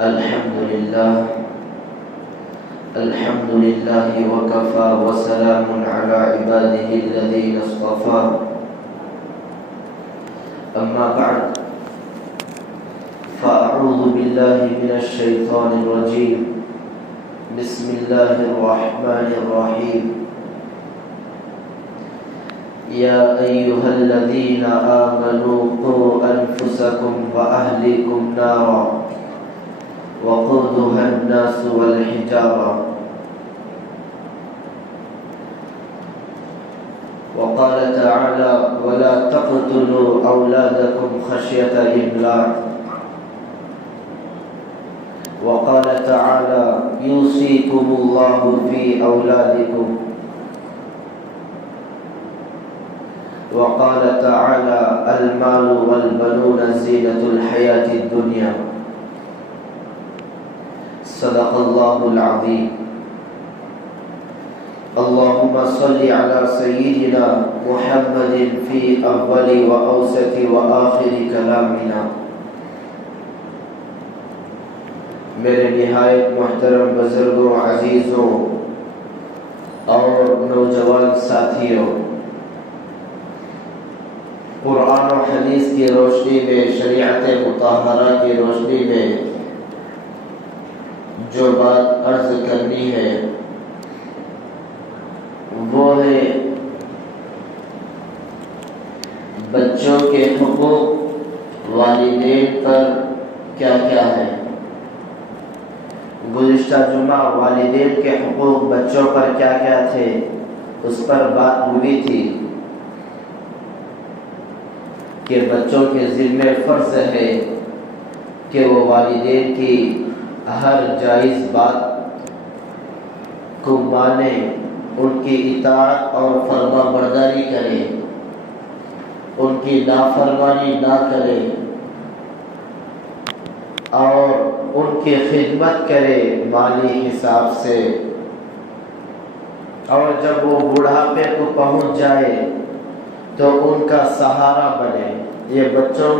الحمد لله وكفى وسلام على عباده الذين اصطفى أما بعد فأعوذ بالله من الشيطان الرجيم بسم الله الرحمن الرحيم يا أيها الذين آمنوا قوا أنفسكم وأهليكم نارا وقودها الناس والحجارة وقال تعالى ولا تقتلوا أولادكم خشية إملاق وقال تعالى يوصيكم الله في أولادكم وقال تعالى المال والبنون زينة الحياة الدنيا صدق الله العظيم اللهم صل على سيدنا محمد في أول وأوسط وآخر كلامنا میرے نہایت محترم بزرگوں، عزیزوں اور نوجوان ساتھیوں، قرآن و حدیث کی روشنی میں، شریعت مطہرہ کی روشنی میں جو بات عرض کرنی ہے وہ ہے بچوں کے حقوق والدین پر کیا کیا ہے۔ گزشتہ جمعہ والدین کے حقوق بچوں پر کیا کیا تھے اس پر بات ہوئی تھی کہ بچوں کے ذمہ فرض ہے کہ وہ والدین کی ہر جائز بات کو مانے، ان کی اطاعت اور فرما برداری کرے، ان کی نافرمانی نہ کرے اور ان کی خدمت کرے مالی حساب سے، اور جب وہ بڑھاپے کو پہنچ جائے تو ان کا سہارا بنے۔ یہ بچوں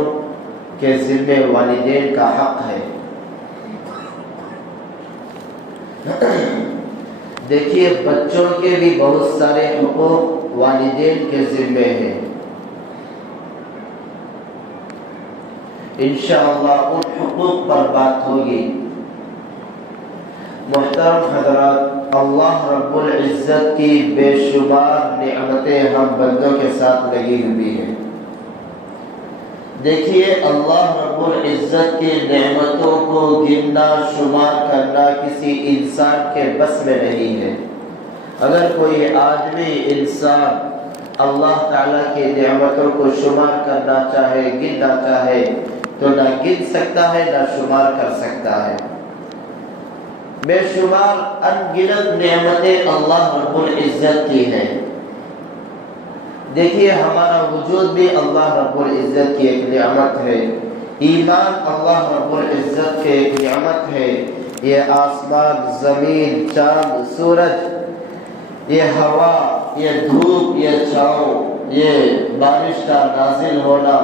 کے ذمہ والدین کا حق ہے۔ دیکھیے بچوں کے بھی بہت سارے حقوق والدین کے ذمہ ہیں۔ انشاءاللہ ان حقوق پر بات ہوگی۔ محترم حضرات، اللہ رب العزت کی بے شمار نعمتیں ہم بندوں کے ساتھ لگی ہوئی ہیں۔ دیکھیے اللہ رب العزت کی نعمتوں کو گننا شمار کرنا کسی انسان کے بس میں نہیں ہے۔ اگر کوئی آدمی انسان اللہ تعالیٰ کی نعمتوں کو شمار کرنا چاہے، گننا چاہے تو نہ گن سکتا ہے نہ شمار کر سکتا ہے۔ بے شمار ان گنت نعمتیں اللہ رب العزت کی ہیں۔ دیکھیے ہمارا وجود بھی اللہ رب العزت کی ایک نعمت ہے، ایمان اللہ رب العزت کی ایک نعمت ہے۔ یہ آسمان، زمین، چاند، سورج، یہ ہوا، یہ دھوپ، یہ چھاؤں، یہ بارش کا نازل ہونا،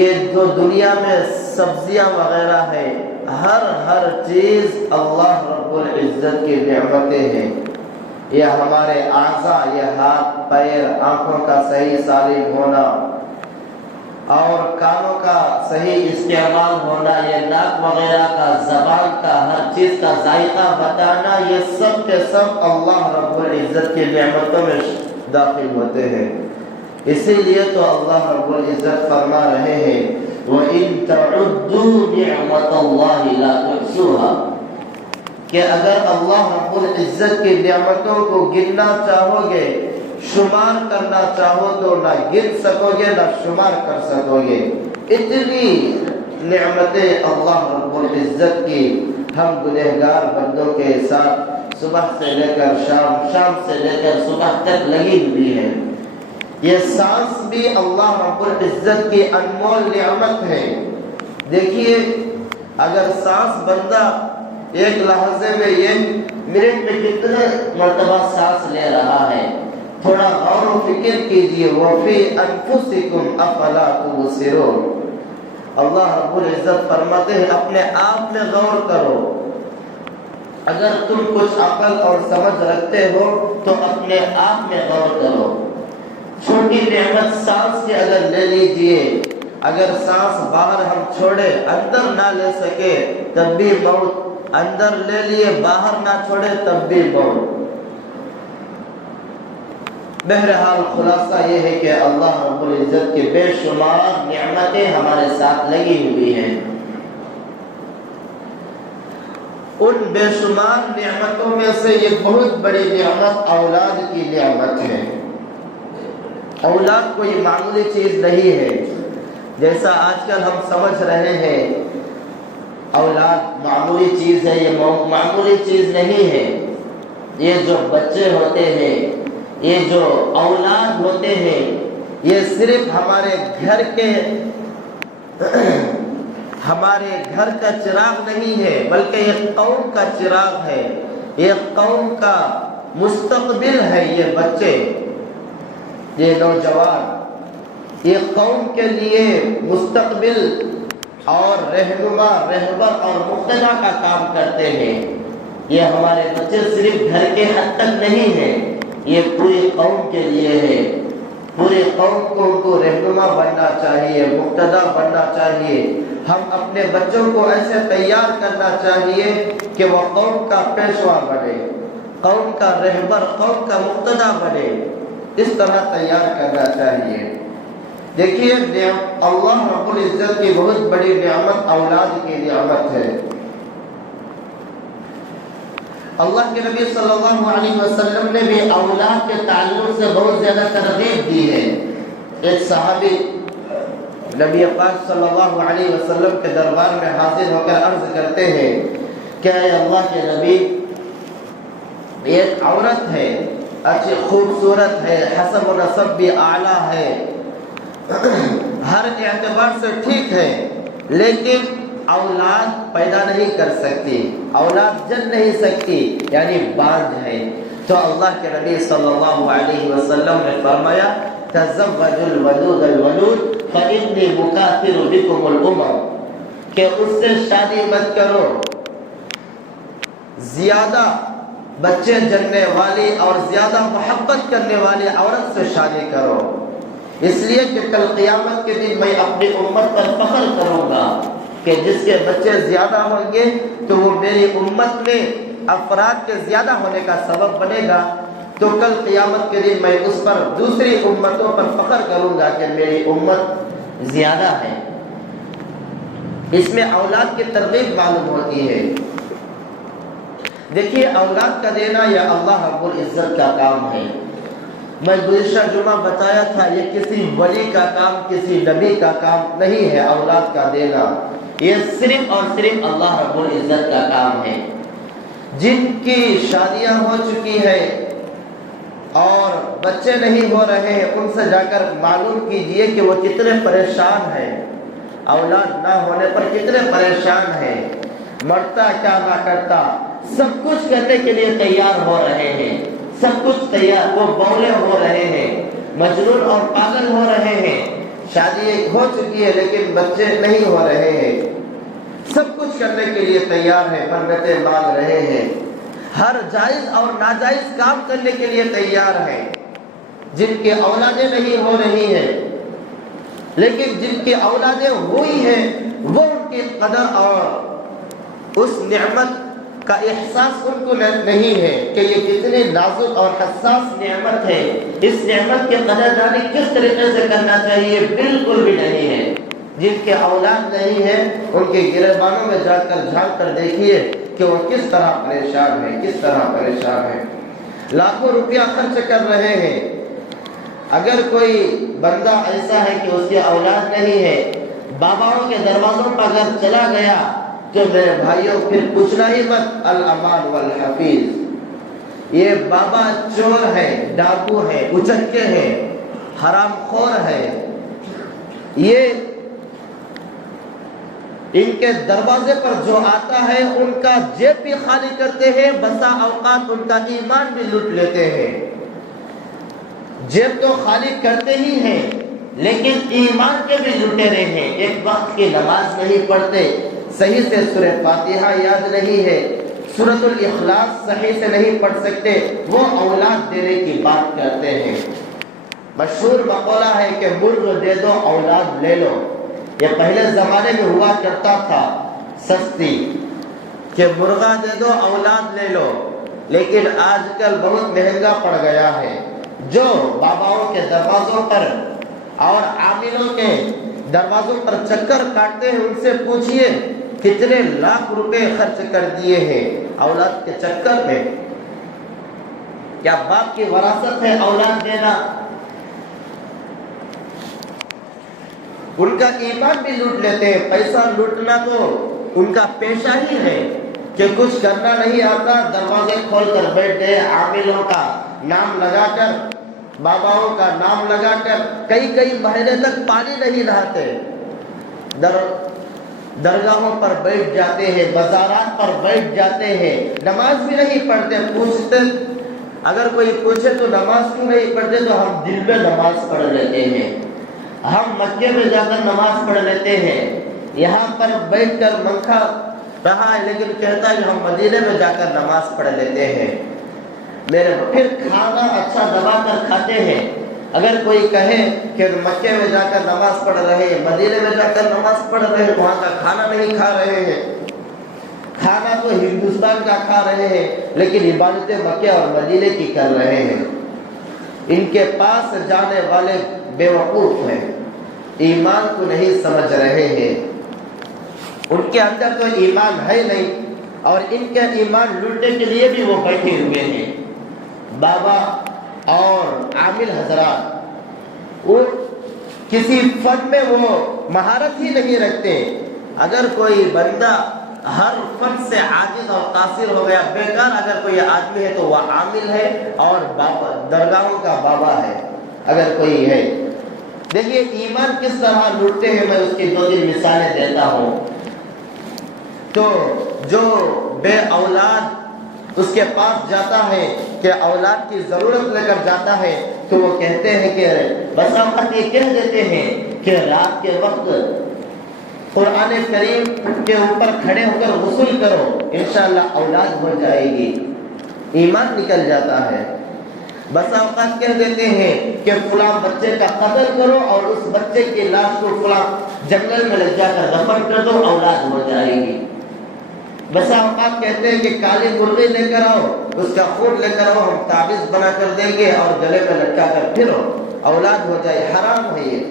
یہ جو دنیا میں سبزیاں وغیرہ ہے، ہر چیز اللہ رب العزت کی نعمتیں ہیں۔ یہ ہمارے اعضاء، یہ ہاتھ، پیر، آنکھوں کا صحیح سالم ہونا اور کانوں کا صحیح استعمال ہونا، یہ ناک وغیرہ کا، زبان کا، ہر چیز کا ذائقہ بتانا، یہ سب کے سب اللہ رب العزت کی نعمتوں میں داخل ہوتے ہیں۔ اسی لیے تو اللہ رب العزت فرما رہے ہیں وَإِن تَعُدُّوا نِعْمَةَ اللَّهِ لَا تُحْصُوهَا، کہ اگر اللہ رب العزت کی نعمتوں کو گننا چاہو گے، شمار کرنا چاہو تو نہ گن سکو گے نہ شمار کر سکو گے۔ اتنی نعمتیں اللہ رب العزت کی ہم گنہگار بندوں کے ساتھ صبح سے لے کر شام، شام سے لے کر صبح تک لگی ہوئی ہے۔ یہ سانس بھی اللہ رب العزت کی انمول نعمت ہے۔ دیکھیے اگر سانس بندہ ایک لحظے میں یہ منٹ میں کتنے مرتبہ سانس لے رہا ہے، تھوڑا غور و فکر کیجئے۔ وَفِي أَنفُسِكُمْ أَفَلَا تُبْصِرُونَ، اللہ رب العزت فرماتے ہیں اپنے آپ میں غور کرو، اگر تم کچھ عقل اور سمجھ رکھتے ہو تو اپنے آپ میں غور کرو۔ چھوٹی نعمت سانس کی اگر لے لیجئے، اگر سانس باہر ہم چھوڑے اندر نہ لے سکے تب بھی موت، اندر لے لیے باہر نہ چھوڑے تب بھی موت۔ بہرحال خلاصہ یہ ہے کہ اللہ رب العزت کے بے شمار نعمتیں ہمارے ساتھ لگی ہوئی ہیں۔ ان بے شمار نعمتوں میں سے ایک بہت بڑی نعمت اولاد کی نعمت ہے۔ اولاد کوئی معمولی چیز نہیں ہے، جیسا آج کل ہم سمجھ رہے ہیں اولاد معمولی چیز ہے، یہ معمولی چیز نہیں ہے۔ یہ جو بچے ہوتے ہیں، یہ جو اولاد ہوتے ہیں، یہ صرف ہمارے گھر کا چراغ نہیں ہے، بلکہ یہ قوم کا چراغ ہے، یہ قوم کا مستقبل ہے۔ یہ بچے، یہ نوجوان، یہ قوم کے لیے مستقبل اور رہنما، رہبر اور مقتدی کا کام کرتے ہیں۔ یہ ہمارے بچے صرف گھر کے حد تک نہیں ہیں، یہ پوری قوم کے لیے ہے۔ پوری قوم کو رہنما بننا چاہیے، مقتدی بننا چاہیے۔ ہم اپنے بچوں کو ایسے تیار کرنا چاہیے کہ وہ قوم کا پیشوا بنے، قوم کا رہبر، قوم کا مقتدی بنے، اس طرح تیار کرنا چاہیے۔ دیکھیے اللہ رب العزت کی بہت بڑی نعمت اولاد کی نعمت ہے۔ اللہ کے نبی صلی اللہ علیہ وسلم نے بھی اولاد کے تعلق سے بہت زیادہ ترغیب دی ہے۔ ایک صحابی نبی پاک صلی اللہ علیہ وسلم کے دربار میں حاضر ہو کر عرض کرتے ہیں کہ اے اللہ کے نبی، ایک عورت ہے، اچھی خوبصورت ہے، حسب و نسب بھی اعلیٰ ہے، ہر اعتبار سے ٹھیک ہے، لیکن اولاد پیدا نہیں کر سکتی، اولاد جن نہیں سکتی، یعنی بانجھ ہے۔ تو اللہ کے نبی صلی اللہ علیہ وسلم نے فرمایا تزوجوا الودود الولود فإني مكاثر بكم الأمم، کہ اس سے شادی مت کرو، زیادہ بچے جننے والی اور زیادہ محبت کرنے والی عورت سے شادی کرو، اس لیے کہ کل قیامت کے دن میں اپنی امت پر فخر کروں گا کہ جس کے بچے زیادہ ہوں گے تو وہ میری امت میں افراد کے زیادہ ہونے کا سبب بنے گا، تو کل قیامت کے دن میں اس پر دوسری امتوں پر فخر کروں گا کہ میری امت زیادہ ہے۔ اس میں اولاد کی ترغیب معلوم ہوتی ہے۔ دیکھیے اولاد کا دینا یہ اللہ رب العزت کا کام ہے۔ میں گزشتہ جمعہ بتایا تھا یہ کسی ولی کا کام، کسی نبی کا کام نہیں ہے اولاد کا دینا، یہ صرف اور صرف اللہ رب العزت کا کام ہے۔ جن کی شادیاں ہو چکی ہے اور بچے نہیں ہو رہے ہیں، ان سے جا کر معلوم کیجئے کہ وہ کتنے پریشان ہیں، اولاد نہ ہونے پر کتنے پریشان ہیں، مرتا کیا نہ کرتا، سب کچھ کرنے کے لیے تیار ہو رہے ہیں، سب کچھ تیار، وہ بولے ہو رہے ہیں، مجنون اور پاگل ہو رہے ہیں، شادی ہو چکی ہے لیکن بچے نہیں ہو رہے ہیں، سب کچھ کرنے کے لیے تیار ہیں، منتیں مانگ رہے ہیں، ہر جائز اور ناجائز کام کرنے کے لیے تیار ہیں۔ جن کی اولادیں نہیں ہو رہی ہیں لیکن جن کی اولادیں ہوئی ہیں وہ ان کی قدر اور اس نعمت کا احساس ان کو نہیں ہے کہ یہ کتنی نازک اور حساس نعمت ہے، اس نعمت کی قدردانی کس طریقے سے کرنا چاہیے بالکل بھی نہیں ہے۔ جن کے اولاد نہیں ہے ان کے گریبانوں میں جا کر جھانک کر دیکھیے کہ وہ کس طرح پریشان ہے، کس طرح پریشان ہے، لاکھوں روپیہ خرچ کر رہے ہیں۔ اگر کوئی بندہ ایسا ہے کہ اس کی اولاد نہیں ہے، باباؤں کے دروازوں پر اگر چلا گیا تو میرے بھائیوں پھر پوچھنا ہی مت، الامان والحفیظ، یہ بابا چور ہے، ڈاکو ہے، اچکے ہیں، حرام خور ہے، یہ ان کے دروازے پر جو آتا ہے ان کا جیب بھی خالی کرتے ہیں، بسا اوقات ان کا ایمان بھی لوٹ لیتے ہیں۔ جیب تو خالی کرتے ہی ہیں، لیکن ایمان کے بھی لٹیرے ہیں، ایک وقت کی نماز نہیں پڑھتے، صحیح سے سورہ فاتحہ یاد نہیں ہے، سورۃ الاخلاص صحیح سے نہیں پڑھ سکتے، وہ اولاد دینے کی بات کرتے ہیں۔ مشہور مقولہ ہے کہ مرغ دے دو اولاد لے لو۔ یہ پہلے زمانے میں ہوا کرتا تھا سستی کہ مرغا دے دو اولاد لے لو، لیکن آج کل بہت مہنگا پڑ گیا ہے۔ جو باباؤں کے دروازوں پر اور عاملوں کے دروازوں پر چکر کاٹتے ہیں، ان سے پوچھئے کتنے لاکھ روپے خرچ کر دیے ہیں اولاد کے چکر میں۔ کیا باپ کی وراثت ہے اولاد دینا؟ ان کا ایمان بھی لوٹ لیتے ہیں۔ پیسہ لوٹنا تو ان کا پیشہ ہی ہے کہ کچھ کرنا نہیں آتا، دروازے کھول کر بیٹھ گئے، عاملوں کا نام لگا کر، باباؤں کا نام لگا کر، کئی مہینے تک پانی نہیں نہاتے، درگاہوں پر بیٹھ جاتے ہیں، بازارات پر بیٹھ جاتے ہیں، نماز بھی نہیں پڑھتے۔ پوچھتے اگر کوئی پوچھے تو نماز کیوں نہیں پڑھتے، تو ہم دل میں نماز پڑھ لیتے ہیں، ہم مکے میں جا کر نماز پڑھ لیتے ہیں، یہاں پر بیٹھ کر منکھا رہا ہے لیکن کہتا ہے کہ ہم مدینے میں جا کر نماز پڑھ لیتے ہیں۔ میرے پھر کھانا اچھا دبا کر کھاتے ہیں۔ اگر کوئی کہے کہ مکے میں جا کر نماز پڑھ رہے ہیں، مدینے میں جا کر نماز پڑھ رہے ہیں، وہاں کا کھانا نہیں کھا رہے ہیں، کھانا تو ہندوستان کا کھا رہے ہیں لیکن عبادتیں مکے اور مدینے کی کر رہے ہیں۔ ان کے پاس جانے والے بے وقوف ہیں، ایمان کو نہیں سمجھ رہے ہیں، ان کے اندر تو ایمان ہے نہیں، اور ان کے ایمان لوٹنے کے لیے بھی وہ بیٹھے ہوئے ہیں۔ بابا اور عامل حضرات وہ کسی فن میں وہ مہارت ہی نہیں رکھتے۔ اگر کوئی بندہ ہر فن سے عاجز اور قاصر ہو گیا، بیکار اگر کوئی آدمی ہے تو وہ عامل ہے اور بابا درگاہوں کا بابا ہے اگر کوئی ہے۔ دیکھیے ایمان کس طرح لوٹتے ہیں، میں اس کی 2-3 مثالیں دیتا ہوں۔ تو جو بے اولاد اس کے پاس جاتا ہے کہ اولاد کی ضرورت لے کر جاتا ہے، تو وہ کہتے ہیں کہ بس اوقات یہ کہہ دیتے ہیں کہ رات کے وقت قرآن کریم کے اوپر کھڑے ہو کر غسل کرو، انشاءاللہ اولاد ہو جائے گی، ایمان نکل جاتا ہے۔ بس اوقات کہہ دیتے ہیں کہ فلاں بچے کا قتل کرو اور اس بچے کی لاش کو فلاں جنگل میں لے جا کر دفن کر دو، اولاد ہو جائے گی۔ بس اوقات کہتے ہیں کہ کالی مرغی لے کر آؤ، اس کا خون لے کر آؤ، ہم تعویذ بنا کر دیں گے اور گلے میں لٹکا کر پھرو، اولاد ہو جائے۔ حرام ہے، یہ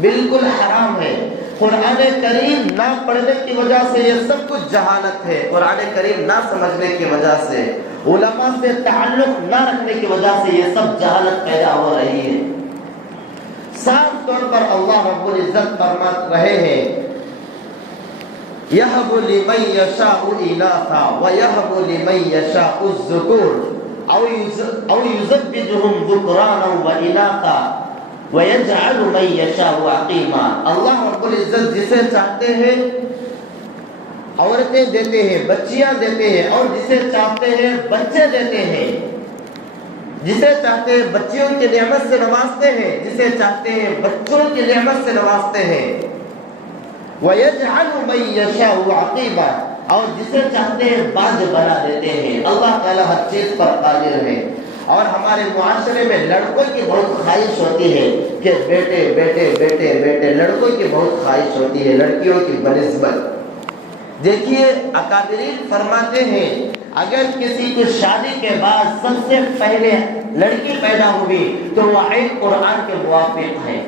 بالکل حرام ہے۔ قرآن کریم نہ پڑھنے کی وجہ سے یہ سب کچھ جہالت ہے، قرآن کریم نہ سمجھنے کی وجہ سے، علماء سے تعلق نہ رکھنے کی وجہ سے یہ سب جہالت پیدا ہو رہی ہے۔ صاف طور پر اللہ رب العزت فرما رہے ہیں یَهَبُ لِمَن يَشَاءُ إِنَاثًا وَيَهَبُ لِمَن يَشَاءُ الذُّكُورَ أَوْ يُزَوِّجُهُمْ ذُكْرَانًا وَإِنَاثًا وَيَجْعَلُ مَن يَشَاءُ عَقِيمًا۔ اللہ رب العزت جسے چاہتے ہیں عورتیں دیتے ہیں، بچیاں دیتے ہیں، اور جسے چاہتے ہیں بچے دیتے ہیں۔ جسے چاہتے ہیں بچیوں کی نعمت سے نوازتے ہیں، جسے چاہتے ہیں بچوں کی نعمت سے نوازتے ہیں۔ وَيَجْعَلُ مَن يَشَاءُ عَقِيمًا، اور جسے چاہتے ہیں باز بنا دیتے ہیں۔ اللہ تعالیٰ ہر چیز پر قادر ہے۔ اور ہمارے معاشرے میں لڑکوں کی بہت خواہش ہوتی ہے کہ بیٹے بیٹے بیٹے بیٹے، لڑکوں کی بہت خواہش ہوتی ہے لڑکیوں کی بنسبت۔ دیکھیے اکابرین فرماتے ہیں اگر کسی کو شادی کے بعد سب سے پہلے لڑکی پیدا ہوئی تو وہ عین قرآن کے موافق ہے۔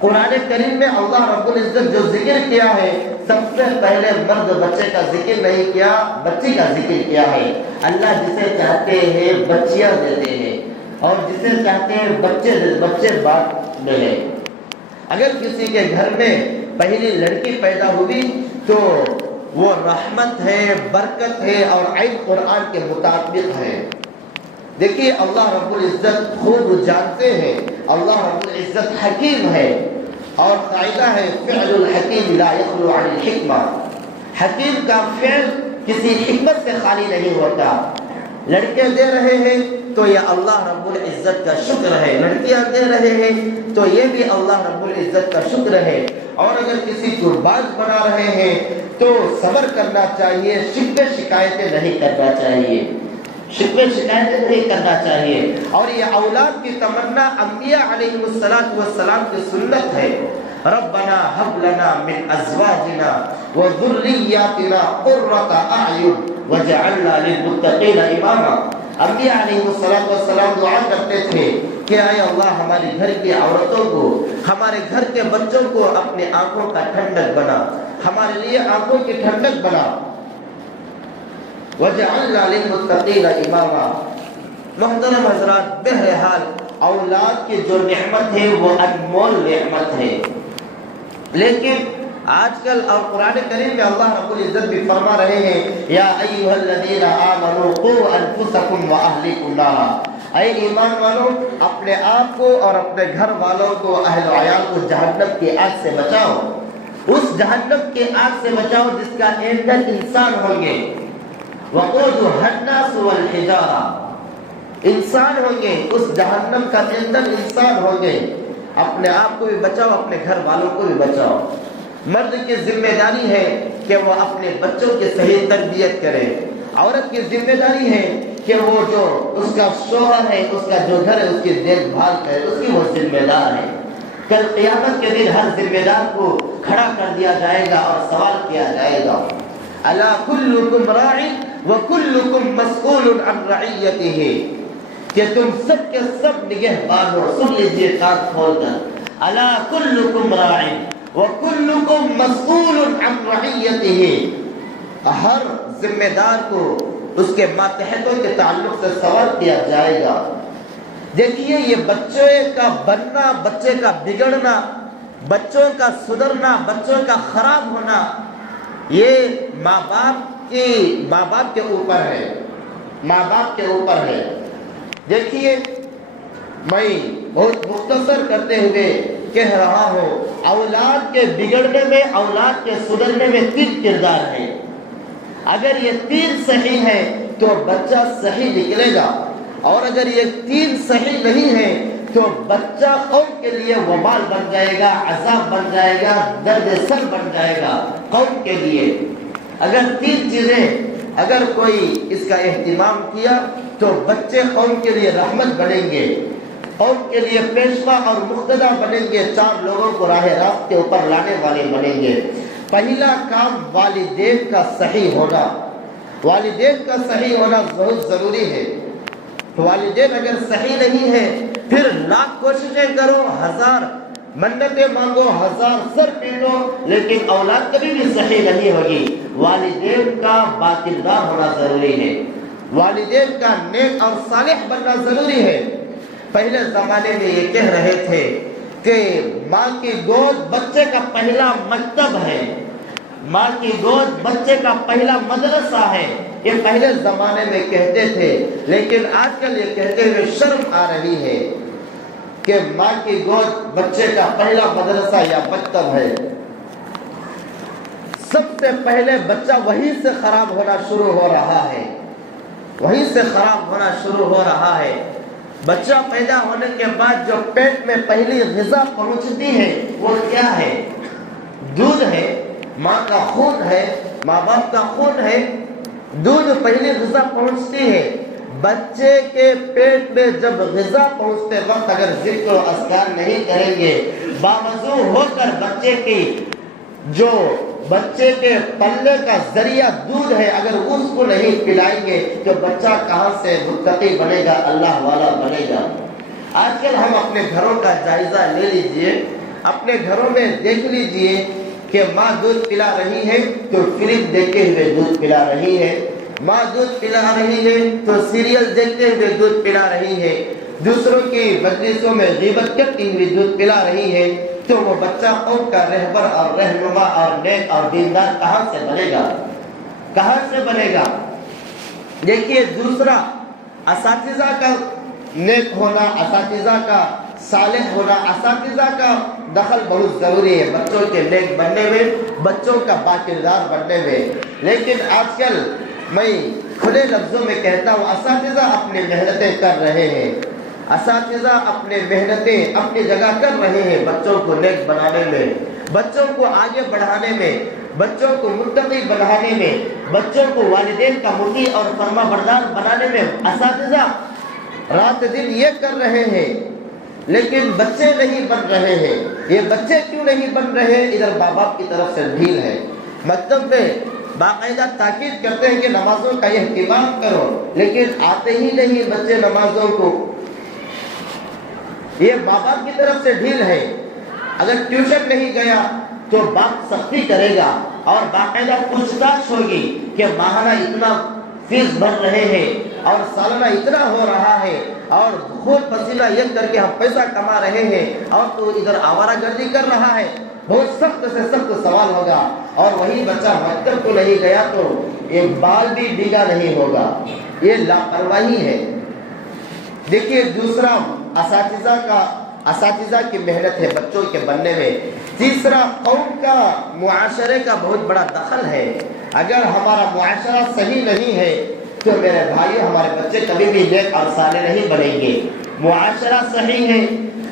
قرآن کریم میں اللہ رب العزت جو ذکر کیا ہے، سب سے پہلے مرد بچے کا ذکر نہیں کیا، بچی کا ذکر کیا ہے۔ اللہ جسے چاہتے ہیں بچیاں دیتے ہیں اور جسے چاہتے ہیں بچے باپ ملے۔ اگر کسی کے گھر میں پہلی لڑکی پیدا ہوئی تو وہ رحمت ہے، برکت ہے اور عین قرآن کے مطابق ہے۔ دیکھیے اللہ رب العزت خوب جانتے ہیں، اللہ رب العزت حکیم ہے، اور قاعدہ ہے فعل الحکیم لا یخلو عن الحکمہ، حکیم کا فعل کسی حکمت سے خالی نہیں ہوتا۔ لڑکے دے رہے ہیں تو یہ اللہ رب العزت کا شکر ہے، لڑکیاں دے رہے ہیں تو یہ بھی اللہ رب العزت کا شکر ہے، اور اگر کسی کو باز بنا رہے ہیں تو صبر کرنا چاہیے، شکوے شکایتیں نہیں کرنا چاہیے، شکوے شکایتیں نہیں کرنا چاہیے۔ اور یہ اولاد کی تمنا انبیاء علیہ السلام کی سنت ہے، ربنا هب لنا من ازواجنا وذرياتنا قرة اعین وجعلنا للمتقین اماما۔ انبیاء علیہ السلام دعا کرتے تھے کہ اے اللہ ہمارے گھر کی عورتوں کو، ہمارے گھر کے بچوں کو اپنی آنکھوں کا ٹھنڈک بنا، ہمارے لیے آنکھوں کی ٹھنڈک بنا، وجعلنا للمتقین اماما۔ محترم حضرات، بہرحال اولاد کی جو نعمت ہے وہ انمول نعمت ہے، لیکن آج کل اور قرآن کریم میں اللہ رب العزت بھی فرما رہے ہیں یا ایھا الذین آمنوا قوا انفسکم واہلکم نارا، اے ایمان والو اپنے آپ کو اور اپنے گھر والوں کو، اہل و عیال کو جہنم کی آگ سے بچاؤ، اس جہنم کی آگ سے بچاؤ جس کا ایندھن انسان ہوں گے، وقودھا الناس والحجارہ، انسان ہوں گے، اس جہنم کا ایندھن انسان ہوں گے۔ اپنے آپ کو بھی بچاؤ، اپنے گھر والوں کو بھی بچاؤ۔ مرد کی ذمہ داری ہے کہ وہ اپنے بچوں کی صحیح تربیت کرے، عورت کی ذمہ داری ہے کہ وہ جو اس کا شوہر ہے، اس کا جو گھر ہے، اس کی دیکھ بھال کرے، اس کی وہ ذمہ دار ہے۔ کل قیامت کے دن ہر ذمہ دار کو کھڑا کر دیا جائے گا اور سوال کیا جائے گا، الا کلکم راع وکلکم مسئول عن رعیتہ، کہ تم سب کے سب نگہبان ہو۔ سن لیجیے کان کھول کر، الا کلکم راع وکلکم مسئول عن رعیتہ، ہر ذمہ دار کو اس کے ماتحتوں کے تعلق سے سوال کیا جائے گا۔ دیکھیے یہ بچے کا بننا، بچے کا بگڑنا، بچوں کا سدھرنا، بچوں کا خراب ہونا، یہ ماں باپ کے اوپر ہے، ماں باپ کے اوپر ہے۔ دیکھیے میں بہت مختصر کرتے ہوئے کہہ رہا ہوں، اولاد کے بگڑنے میں، اولاد کے سدھرنے میں 3 کردار ہیں۔ اگر یہ 3 صحیح ہیں تو بچہ صحیح نکلے گا، اور اگر یہ 3 صحیح نہیں ہیں تو بچہ قوم کے لیے وبال بن جائے گا، عذاب بن جائے گا، درد سر بن جائے گا قوم کے لیے۔ اگر 3 چیزیں اگر کوئی اس کا اہتمام کیا تو بچے قوم کے لیے رحمت بنیں گے، قوم کے لیے پیشوا اور مقتدی بنیں گے، 4 لوگوں کو راہ راست کے اوپر لانے والے بنیں گے۔ پہلا کام والدین کا صحیح ہونا، والدین کا صحیح ہونا بہت ضروری ہے۔ والدین اگر صحیح نہیں ہے پھر لاکھ کوششیں کرو، 1000 منتیں مانگو، 1000 سر پیٹو، لیکن اولاد کبھی بھی صحیح نہیں ہوگی۔ والدین کا باکردار ہونا ضروری ہے، والدین کا نیک اور صالح بننا ضروری ہے۔ پہلے زمانے میں یہ کہہ رہے تھے کہ ماں کی گود بچے کا پہلا مکتب ہے، ماں کی گود بچے کا پہلا مدرسہ ہے، یہ پہلے زمانے میں کہتے تھے، لیکن آج کل یہ کہتے ہوئے شرم آ رہی ہے کہ ماں کی گود بچے کا پہلا مدرسہ یا مکتب ہے۔ سب سے پہلے بچہ وہیں سے خراب ہونا شروع ہو رہا ہے، وہیں سے خراب ہونا شروع ہو رہا ہے۔ بچہ پیدا ہونے کے بعد جو پیٹ میں پہلی غذا پہنچتی ہے وہ کیا ہے؟ دودھ ہے، ماں کا خون ہے، ماں باپ کا خون ہے، دودھ پہلی غذا پہنچتی ہے۔ بچے کے پیٹ میں جب غذا پہنچتے وقت اگر ذکر و اذکار نہیں کریں گے، باوضو ہو کر بچے کے پلنے کا ذریعہ دودھ ہے، اگر اس کو نہیں پلائیں گے تو بچہ کہاں سے متقی بنے گا، اللہ والا بنے گا۔ آج کل ہم اپنے گھروں کا جائزہ لے لیجئے، اپنے گھروں میں دیکھ لیجئے کہ ماں دودھ پلا رہی ہے تو فلم دیکھتے ہوئے دودھ پلا رہی ہے، ماں دودھ پلا رہی ہے تو سیریل دیکھتے ہوئے دودھ پلا رہی ہے، دوسروں کی مجلسوں میں غیبت کرتی ہوئی دودھ پلا رہی ہے، تو وہ بچہ قوم کا رہبر اور رہنما اور نیک اور دیندار کہاں سے بنے گا، کہاں سے بنے گا؟ دیکھیے دوسرا، اساتذہ کا نیک ہونا، اساتذہ کا صالح ہونا، اساتذہ کا دخل بہت ضروری ہے بچوں کے نیک بننے میں، بچوں کا باکردار بننے میں۔ لیکن آج کل میں کھلے لفظوں میں کہتا ہوں، اساتذہ اپنی محنتیں کر رہے ہیں، اساتذہ اپنے محنتیں اپنی جگہ کر رہے ہیں بچوں کو نیک بنانے میں، بچوں کو آگے بڑھانے میں، بچوں کو متقی بنانے میں، بچوں کو والدین کا مطیع اور فرما بردار بنانے میں اساتذہ رات دن یہ کر رہے ہیں، لیکن بچے نہیں بن رہے ہیں۔ یہ بچے کیوں نہیں بن رہے؟ ادھر ماں باپ کی طرف سے ڈھیل ہے۔ مکتب میں باقاعدہ تاکید کرتے ہیں کہ نمازوں کا اہتمام کرو، لیکن آتے ہی نہیں بچے نمازوں کو۔ یہ ماں باپ کی طرف سے ڈھیل ہے۔ اگر ٹیوشن نہیں گیا تو باپ سختی کرے گا اور باقاعدہ پوچھ تاچھ ہوگی کہ ماہانہ اتنا فیس بھر رہے ہیں اور سالانہ اتنا ہو رہا ہے اور خون پسینہ یہ کر کے ہم پیسہ کما رہے ہیں اور تو ادھر آوارہ گردی کر رہا ہے۔ بہت سخت سے سخت سوال ہوگا، اور وہی بچہ مکتب کو نہیں گیا تو ایک بال بھی بھیگا نہیں ہوگا۔ یہ لاپرواہی ہے۔ دیکھیے دوسرا اساتذہ کی محنت ہے بچوں کے بننے میں۔ تیسرا قوم کا معاشرے کا بہت بڑا دخل ہے۔ اگر ہمارا معاشرہ صحیح نہیں ہے تو میرے بھائی ہمارے بچے کبھی بھی نیک اور صالح نہیں بنیں گے۔ معاشرہ صحیح ہے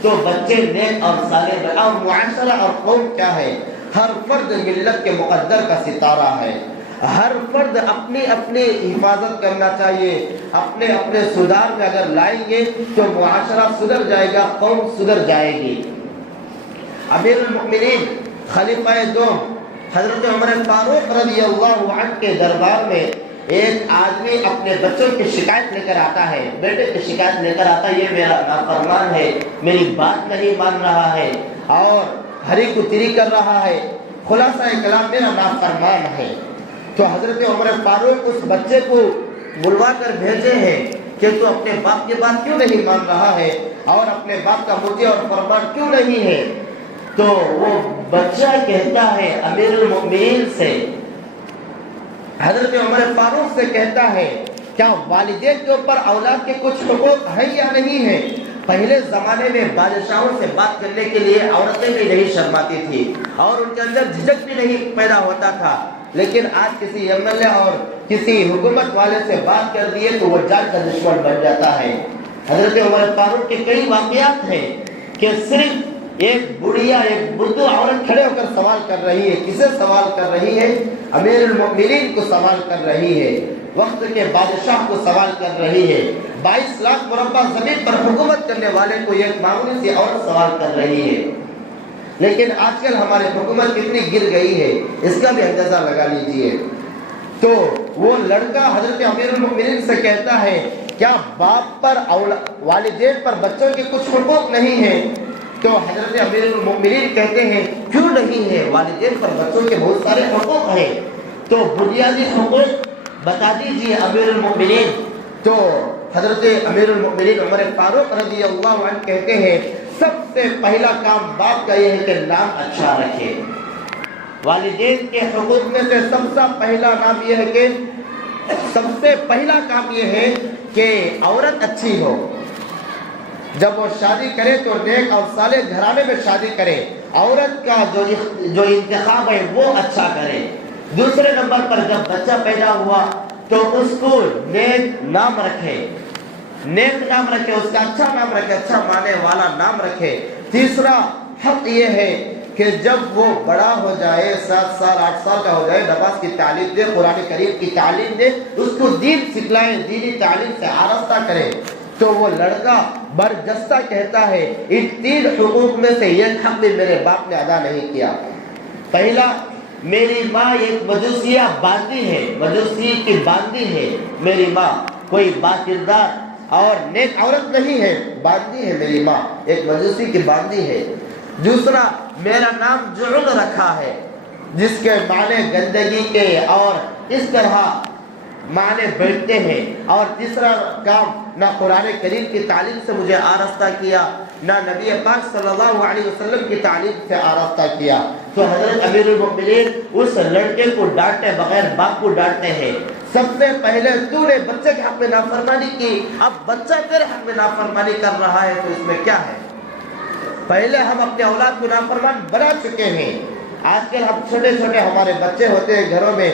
تو بچے نیک اور صالح بنیں۔ اور معاشرہ اور قوم کیا ہے؟ ہر فرد ملت کے مقدر کا ستارہ ہے۔ ہر فرد اپنی اپنی حفاظت کرنا چاہیے، اپنے اپنے سدھار میں اگر لائیں گے تو معاشرہ سدھر جائے گا، قوم سدھر جائے گی۔ امیر المؤمنین خلیفہ دوم حضرت عمر فاروق رضی اللہ عنہ کے دربار میں ایک آدمی اپنے بچوں کی شکایت لے کر آتا ہے، بیٹے کی شکایت لے کر آتا ہے، یہ میرا نافرمان ہے، میری بات نہیں مان رہا ہے اور ہری کو تری کر رہا ہے، خلاصہ کلام میرا نافرمان ہے۔ تو حضرت عمر فاروق اس بچے کو بلوا کر بھیجے ہیں کہ تو اپنے باپ کی بات کیوں نہیں مان رہا ہے اور اپنے باپ کا مطیع اور فرمان کیوں نہیں ہے؟ تو وہ بچہ کہتا ہے امیر المؤمنین سے، حضرت عمر فاروق سے کہتا ہے، کیا والدین کے اوپر اولاد کے کچھ حقوق ہیں یا نہیں ہیں؟ پہلے زمانے میں بادشاہوں سے بات کرنے کے لیے عورتیں بھی نہیں شرماتی تھی اور ان کے اندر جھجک بھی نہیں پیدا ہوتا تھا، لیکن آج کسی ایم ایل اے اور کسی حکومت والے سے بات کر دیے تو وہ جان کا دشمن بن جاتا ہے۔ حضرت عمر فاروق کے کئی واقعات ہیں کہ صرف ایک بڑھیا ایک بدھو عورت کھڑے ہو کر سوال کر رہی ہے۔ کسے سوال کر رہی ہے؟ امیر المؤمنین کو سوال کر رہی ہے، وقت کے بادشاہ کو سوال کر رہی ہے، 22 لاکھ مربع زمین پر حکومت کرنے والے کو ایک معمولی سی عورت سوال کر رہی ہے۔ لیکن آج کل ہماری حکومت کتنی گر گئی ہے اس کا بھی اندازہ لگا لیجئے۔ تو وہ لڑکا حضرت امیر المؤمنین سے کہتا ہے، کیا باپ پر والدین پر بچوں کے کچھ حقوق نہیں ہیں؟ تو حضرت امیر المؤمنین کہتے ہیں، کیوں نہیں ہے؟ والدین پر بچوں کے بہت سارے حقوق ہیں۔ تو بنیادی حقوق بتا دیجئے امیر المؤمنین۔ تو حضرت امیر المؤمنین عمر فاروق رضی اللہ عنہ کہتے ہیں، سب سے پہلا کام باپ کا یہ ہے کہ نام اچھا رکھے۔ والدین کے حقوق میں سے سب سے پہلا نام یہ ہے کہ سب سے پہلا کام یہ ہے کہ عورت اچھی ہو۔ جب وہ شادی کرے تو نیک اور صالح گھرانے میں شادی کرے، عورت کا جو انتخاب ہے وہ اچھا کرے۔ دوسرے نمبر پر جب بچہ پیدا ہوا تو اس کو نیک نام رکھے، نیک نام رکھے، اس کا اچھا نام رکھے، اچھا معنی والا نام رکھے۔ تیسرا حق یہ ہے کہ جب وہ بڑا ہو جائے، 7 سال 8 سال کا ہو جائے، نماز کی تعلیم دے، قرآن کریم کی تعلیم دے، اس کو دین سکھلائے، دینی تعلیم سے آراستہ کرے۔ تو وہ لڑکا برجستہ کہتا ہے، ان 3 حقوق میں سے ایک حق بھی میرے باپ نے ادا نہیں کیا۔ پہلا، میری ماں ایک مجوسیہ باندی ہے، مجوسی کی باندی ہے میری ماں، کوئی با کردار اور نیک عورت نہیں ہے، باندی ہے میری ماں، ایک مجوسی کی باندی ہے۔ دوسرا، میرا نام جعل رکھا ہے، جس کے معنی گندگی کے اور اس طرح معنی بیٹھتے ہیں۔ اور تیسرا کام، نہ قرآن کریم کی تعلیم سے مجھے آراستہ کیا، نہ نبی پاک صلی اللہ علیہ وسلم کی تعلیم سے آراستہ کیا۔ تو حضرت امیر المؤمنین اس لڑکے کو ڈانٹے بغیر باپ کو ڈانٹتے ہیں، سب سے پہلے تو نے بچے کے حق میں نافرمانی کی، اب بچہ تیرے حق میں نافرمانی کر رہا ہے، تو اس میں کیا ہے؟ پہلے ہم اپنے اولاد کو نافرمان بنا چکے ہیں۔ آج کل ہم چھوٹے چھوٹے ہمارے بچے ہوتے ہیں گھروں میں،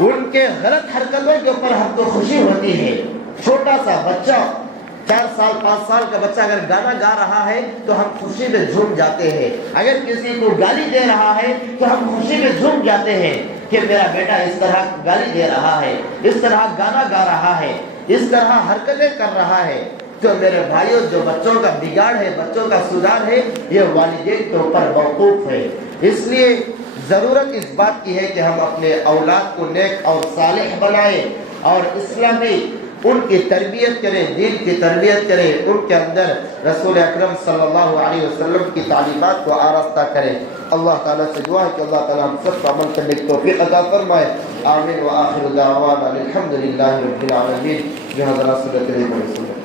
ان کے غلط حرکتوں کے اوپر ہم کو خوشی ہوتی ہے۔ چھوٹا سا بچہ 4 سال 5 سال کا بچہ اگر گانا گا رہا ہے تو ہم خوشی میں جھوم جاتے ہیں۔ اگر کسی کو گالی دے رہا ہے تو ہم خوشی میں جھوم جاتے ہیں کہ میرا بیٹا اس طرح گالی دے رہا ہے، اس طرح گانا گا رہا ہے، اس طرح حرکتیں کر رہا ہے۔ تو میرے بھائیوں، جو بچوں کا بگاڑ ہے، بچوں کا سدھار ہے، یہ والدین کے اوپر موقوف ہے۔ اس لیے ضرورت اس بات کی ہے کہ ہم اپنے اولاد کو نیک اور صالح بنائیں اور اسلامی ان کی تربیت کریں، دین کی تربیت کریں، ان کے اندر رسول اکرم صلی اللہ علیہ وسلم کی تعلیمات کو آراستہ کریں۔ اللہ تعالیٰ سے دعا ہے کہ اللہ تعالیٰ ہم سب کو عمل کرنے کی توفیق عطا فرمائے۔ آمین۔ وآخر دعوانا الحمد للہ رب العالمین۔ جو حضرات صلی اللہ علیہ وسلم